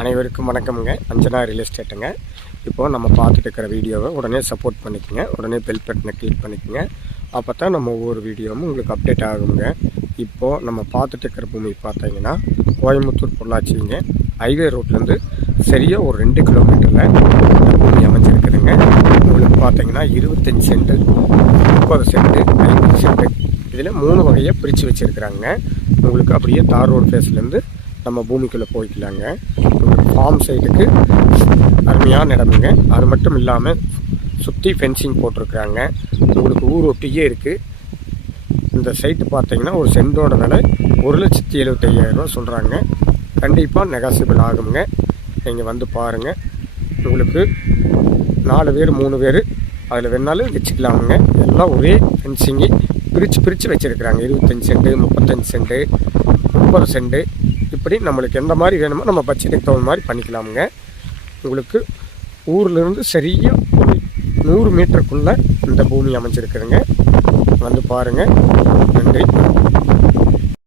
அனைவருக்கும் வணக்கமுங்க. அஞ்சனா ரியல் எஸ்டேட்டுங்க இப்போது நம்ம பார்த்துட்டு இருக்கிற வீடியோவை உடனே சப்போர்ட் பண்ணிக்கோங்க. உடனே பெல் பட்டனை கிளிக் பண்ணிக்கோங்க. அப்போ தான் நம்ம ஒவ்வொரு வீடியோவும் உங்களுக்கு அப்டேட் ஆகுங்க. இப்போது நம்ம பார்த்துட்டு இருக்கிற பூமி பார்த்தீங்கன்னா கோயம்புத்தூர் பொள்ளாச்சிங்க. ஹைவே ரோட்லேருந்து சரியாக ஒரு ரெண்டு கிலோமீட்டரில் பூமி அமைஞ்சிருக்குதுங்க. உங்களுக்கு பார்த்தீங்கன்னா இருபத்தஞ்சி சென்ட் முப்பது சென்ட்டு ஐம்பது சென்ட்டு இதில் மூணு வகையை பிரித்து வச்சுருக்குறாங்க. உங்களுக்கு அப்படியே தார் ரோடு ஃபேஸ்லேருந்து நம்ம பூமிக்குள்ளே போய்க்கலாங்க. ஃபார்ம் சைடுக்கு அருமையான இடமுங்க அது மட்டும் இல்லாமல் சுற்றி ஃபென்சிங் போட்டிருக்கிறாங்க உங்களுக்கு ஊர் ஒட்டியே இருக்குது இந்த சைட்டு பார்த்தீங்கன்னா ஒரு சென்டோட விலை ஒரு லட்சத்தி எழுபத்தையாயிரரூவா சொல்கிறாங்க கண்டிப்பாக நெகாசிபிள் ஆகுங்க. நீங்கள் வந்து பாருங்கள் உங்களுக்கு நாலு பேர் மூணு பேர் அதில் வேணாலும் வச்சுக்கலாமுங்க. எல்லாம் ஒரே ஃபென்சிங்கு பிரித்து பிரித்து வச்சுருக்குறாங்க. இருபத்தஞ்சி சென்ட்டு முப்பத்தஞ்சு சென்ட்டு முப்பது சென்ட்டு இப்படி நம்மளுக்கு எந்த மாதிரி வேணுமோ நம்ம பட்ஜெட்டுக்கு தகுந்த மாதிரி பண்ணிக்கலாமுங்க. உங்களுக்கு ஊர்லேருந்து சரியாக ஒரு நூறு மீட்டருக்குள்ளே இந்த பூமி அமைஞ்சிருக்குதுங்க. வந்து பாருங்கள் நன்றி.